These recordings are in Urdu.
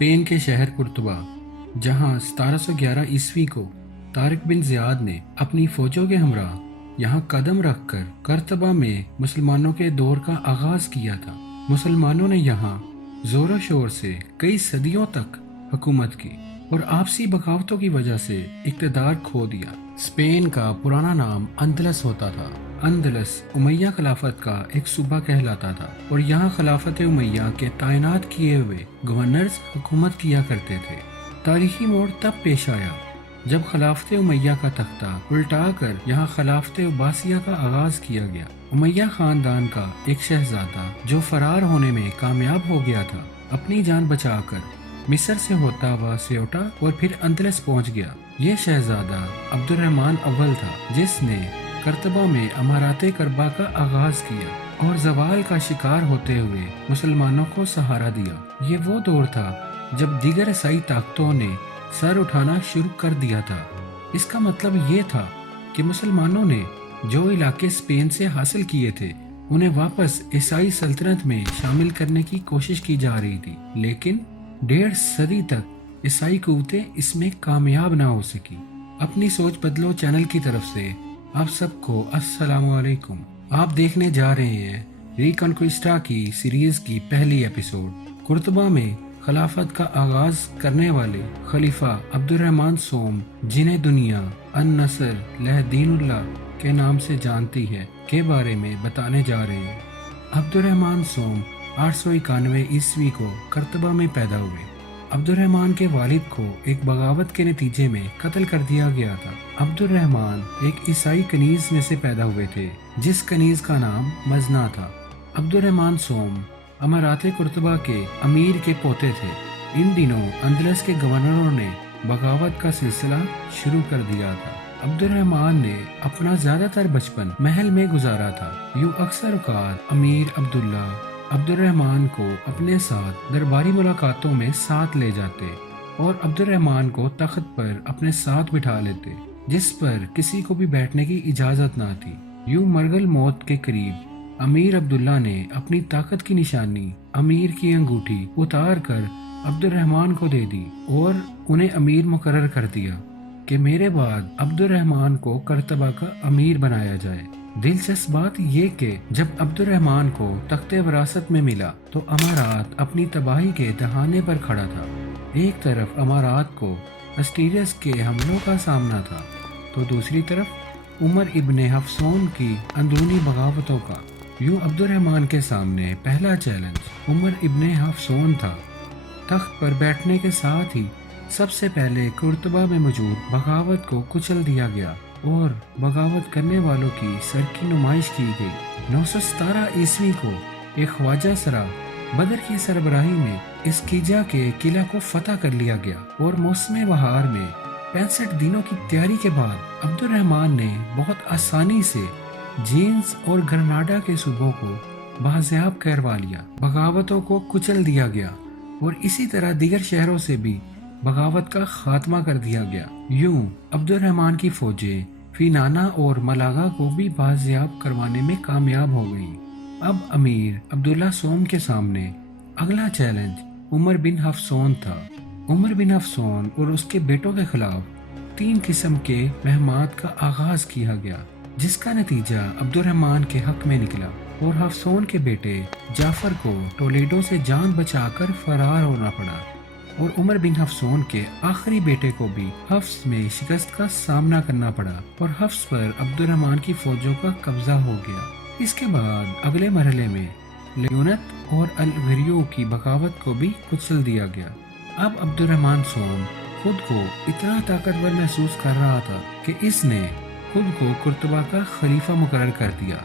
اسپین کے شہر قرطبہ، جہاں 1711 کو طارق بن زیاد نے اپنی فوجوں کے ہمراہ یہاں قدم رکھ کر قرطبہ میں مسلمانوں کے دور کا آغاز کیا تھا۔ مسلمانوں نے یہاں زور و شور سے کئی صدیوں تک حکومت کی اور آپسی بغاوتوں کی وجہ سے اقتدار کھو دیا۔ اسپین کا پرانا نام اندلس ہوتا تھا۔ اندلس امیہ خلافت کا ایک صوبہ کہلاتا تھا اور یہاں خلافت امیہ کے تعینات کیے ہوئے گورنرز حکومت کیا کرتے تھے۔ تاریخی موڑ تب پیش آیا جب خلافت امیہ کا تختہ الٹا کر یہاں خلافت عباسیہ کا آغاز کیا گیا۔ امیہ خاندان کا ایک شہزادہ جو فرار ہونے میں کامیاب ہو گیا تھا، اپنی جان بچا کر مصر سے ہوتا ہوا سیوٹا اور پھر اندلس پہنچ گیا۔ یہ شہزادہ عبد الرحمن اول تھا، جس نے قرطبہ میں امارات کربا کا آغاز کیا اور زوال کا شکار ہوتے ہوئے مسلمانوں کو سہارا دیا۔ یہ وہ دور تھا جب دیگر عیسائی طاقتوں نے سر اٹھانا شروع کر دیا تھا۔ اس کا مطلب یہ تھا کہ مسلمانوں نے جو علاقے اسپین سے حاصل کیے تھے انہیں واپس عیسائی سلطنت میں شامل کرنے کی کوشش کی جا رہی تھی، لیکن 1.5 صدی تک عیسائی قوتیں اس میں کامیاب نہ ہو سکی۔ اپنی سوچ بدلو چینل کی طرف سے آپ سب کو السلام علیکم۔ آپ دیکھنے جا رہے ہیں ریکنکوسٹا کی سیریز کی پہلی ایپیسوڈ۔ قرطبہ میں خلافت کا آغاز کرنے والے خلیفہ عبد الرحمن سوم، جنہیں دنیا النصر لہ دین اللہ کے نام سے جانتی ہے، کے بارے میں بتانے جا رہے ہیں۔ عبد الرحمن سوم 891 کو قرطبہ میں پیدا ہوئے۔ عبد الرحمن کے والد کو ایک بغاوت کے نتیجے میں قتل کر دیا گیا تھا۔ عبد الرحمن ایک عیسائی کنیز میں سے پیدا ہوئے تھے، جس کنیز کا نام مزنا تھا۔ عبد الرحمن سوم امارات قرطبہ کے امیر کے پوتے تھے۔ ان دنوں اندلس کے گورنروں نے بغاوت کا سلسلہ شروع کر دیا تھا۔ عبد الرحمن نے اپنا زیادہ تر بچپن محل میں گزارا تھا۔ یوں اکثر اوقات امیر عبداللہ عبد الرحمن کو اپنے ساتھ درباری ملاقاتوں میں ساتھ لے جاتے اور عبد الرحمن کو تخت پر اپنے ساتھ بٹھا لیتے، جس پر کسی کو بھی بیٹھنے کی اجازت نہ تھی۔ یوں مرگل موت کے قریب امیر عبداللہ نے اپنی طاقت کی نشانی امیر کی انگوٹھی اتار کر عبد الرحمن کو دے دی اور انہیں امیر مقرر کر دیا کہ میرے بعد عبد الرحمن کو قرطبہ کا امیر بنایا جائے۔ دلچسپ بات یہ کہ جب عبد الرحمن کو تخت وراثت میں ملا تو امارات اپنی تباہی کے دہانے پر کھڑا تھا۔ ایک طرف امارات کو اسٹیریس کے حملوں کا سامنا تھا تو دوسری طرف عمر ابن حفصون کی اندرونی بغاوتوں کا۔ یوں عبد الرحمن کے سامنے پہلا چیلنج عمر ابن حفصون تھا۔ تخت پر بیٹھنے کے ساتھ ہی سب سے پہلے قرطبہ میں موجود بغاوت کو کچل دیا گیا اور بغاوت کرنے والوں کی سر کی نمائش کی گئی۔ 917 کو ایک خواجہ سرا بدر کی سربراہی میں اسکیجا کے قلعہ کو فتح کر لیا گیا اور موسم بہار میں 65 دنوں کی تیاری کے بعد عبد الرحمن نے بہت آسانی سے جینز اور گرناڈا کے صوبوں کو بازیاب کروا لیا۔ بغاوتوں کو کچل دیا گیا اور اسی طرح دیگر شہروں سے بھی بغاوت کا خاتمہ کر دیا گیا۔ یوں عبد الرحمن کی فوجیں فینانا اور ملاگا کو بھی بازیاب کروانے میں کامیاب ہو گئیں۔ اب امیر عبداللہ سوم کے سامنے اگلا چیلنج عمر بن حفصون تھا۔ عمر بن حفصون اور اس کے بیٹوں کے خلاف 3 قسم کے مہمات کا آغاز کیا گیا، جس کا نتیجہ عبد الرحمن کے حق میں نکلا اور حفصون کے بیٹے جعفر کو ٹولیڈو سے جان بچا کر فرار ہونا پڑا اور عمر بن حفصون کے آخری بیٹے کو بھی حفص میں شکست کا سامنا کرنا پڑا اور حفص پر عبد الرحمن کی فوجوں کا قبضہ ہو گیا۔ اس کے بعد اگلے مرحلے میں لیونت اور الگریو کی بغاوت کو بھی کچل دیا گیا۔ اب عبد الرحمن سوم خود کو اتنا طاقتور محسوس کر رہا تھا کہ اس نے خود کو قرطبہ کا خلیفہ مقرر کر دیا۔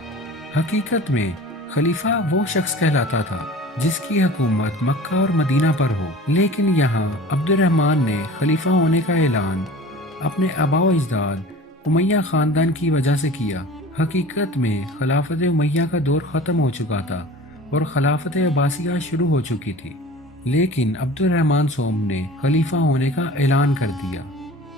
حقیقت میں خلیفہ وہ شخص کہلاتا تھا جس کی حکومت مکہ اور مدینہ پر ہو، لیکن یہاں عبد الرحمن نے خلیفہ ہونے کا اعلان اپنے آباء و اجداد امیہ خاندان کی وجہ سے کیا۔ حقیقت میں خلافت امیہ کا دور ختم ہو چکا تھا اور خلافت عباسیہ شروع ہو چکی تھی، لیکن عبد الرحمن سوم نے خلیفہ ہونے کا اعلان کر دیا۔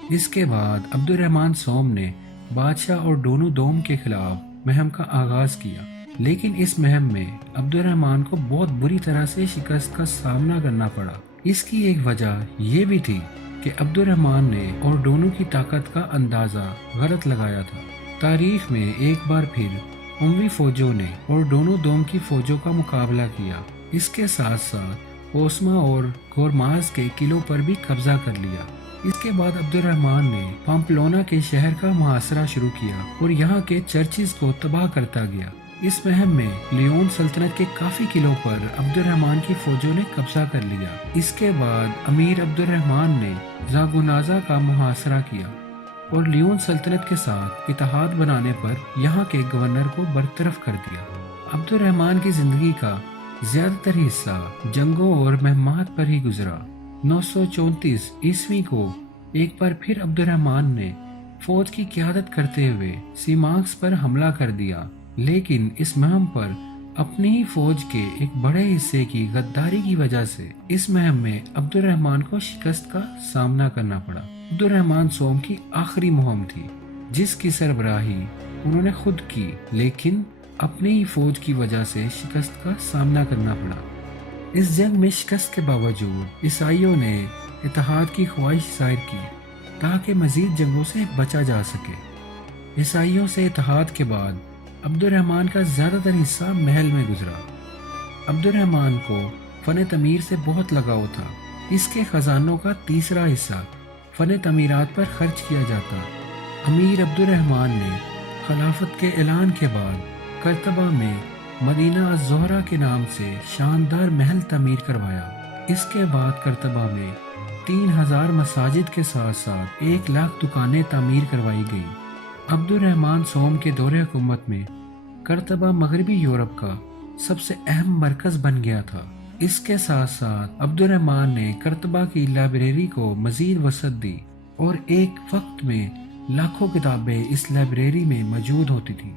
اس کے بعد عبد الرحمن سوم نے بادشاہ اور ڈونو دوم کے خلاف مہم کا آغاز کیا، لیکن اس مہم میں عبد الرحمن کو بہت بری طرح سے شکست کا سامنا کرنا پڑا۔ اس کی ایک وجہ یہ بھی تھی کہ عبد الرحمن نے اوردونو کی طاقت کا اندازہ غلط لگایا تھا۔ تاریخ میں ایک بار پھر اموی فوجوں نے اوردونو دوم کی فوجوں کا مقابلہ کیا۔ اس کے ساتھ ساتھ اوسما اور گورماز کے قلعوں پر بھی قبضہ کر لیا۔ اس کے بعد عبد الرحمن نے پامپلونا کے شہر کا محاصرہ شروع کیا اور یہاں کے چرچز کو تباہ کرتا گیا۔ اس مہم میں لیون سلطنت کے کافی قلعوں پر عبد الرحمن کی فوجوں نے قبضہ کر لیا۔ اس کے بعد امیر عبد الرحمن نے زاگونازا کا محاصرہ کیا اور لیون سلطنت کے ساتھ اتحاد بنانے پر یہاں کے گورنر کو برطرف کر دیا۔ عبد الرحمن کی زندگی کا زیادہ تر حصہ جنگوں اور مہمات پر ہی گزرا۔ 934 عیسوی کو ایک بار پھر عبد الرحمن نے فوج کی قیادت کرتے ہوئے سیمانکس پر حملہ کر دیا، لیکن اس مہم پر اپنی ہی فوج کے ایک بڑے حصے کی غداری کی وجہ سے اس مہم میں عبد الرحمن کو شکست کا سامنا کرنا پڑا۔ عبد الرحمن سوم کی آخری مہم تھی جس کی سربراہی انہوں نے خود کی، لیکن اپنی ہی فوج کی وجہ سے شکست کا سامنا کرنا پڑا۔ اس جنگ میں شکست کے باوجود عیسائیوں نے اتحاد کی خواہش ظاہر کی تاکہ مزید جنگوں سے بچا جا سکے۔ عیسائیوں سے اتحاد کے بعد عبد الرحمن کا زیادہ تر حصہ محل میں گزرا۔ عبد الرحمن کو فن تعمیر سے بہت لگاؤ تھا۔ اس کے خزانوں کا تیسرا حصہ فن تعمیرات پر خرچ کیا جاتا۔ امیر عبد الرحمن نے خلافت کے اعلان کے بعد کرتبہ میں مدینہ الزہرا کے نام سے شاندار محل تعمیر کروایا۔ اس کے بعد کرتبہ میں 3000 مساجد کے ساتھ ساتھ 1,00,000 دکانیں تعمیر کروائی گئی۔ عبد الرحمن سوم کے دور حکومت میں کرتبہ مغربی یورپ کا سب سے اہم مرکز بن گیا تھا۔ اس کے ساتھ ساتھ عبد الرحمن نے کرتبہ کی لائبریری کو مزید وسعت دی اور ایک وقت میں لاکھوں کتابیں اس لائبریری میں موجود ہوتی تھیں۔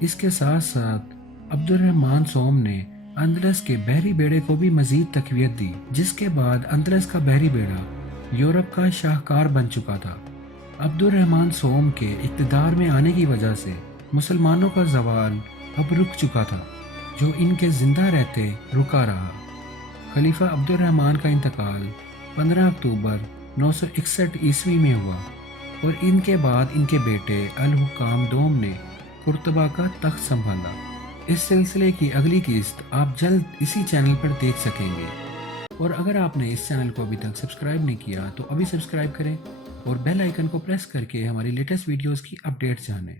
اس کے ساتھ ساتھ عبد الرحمن سوم نے اندلس کے بحری بیڑے کو بھی مزید تقویت دی، جس کے بعد اندلس کا بحری بیڑا یورپ کا شاہکار بن چکا تھا۔ عبد الرحمن سوم کے اقتدار میں آنے کی وجہ سے مسلمانوں کا زوال اب رک چکا تھا، جو ان کے زندہ رہتے رکا رہا۔ خلیفہ عبد الرحمن کا انتقال 15 اکتوبر 961 عیسوی میں ہوا اور ان کے بعد ان کے بیٹے الحکام دوم نے قرطبہ کا تخت سنبھالا۔ اس سلسلے کی اگلی قسط آپ جلد اسی چینل پر دیکھ سکیں گے، اور اگر آپ نے اس چینل کو ابھی تک سبسکرائب نہیں کیا تو ابھی سبسکرائب کریں اور بیل آئیکن کو پریس کر کے ہماری لیٹسٹ ویڈیوز کی اپڈیٹس جانیں۔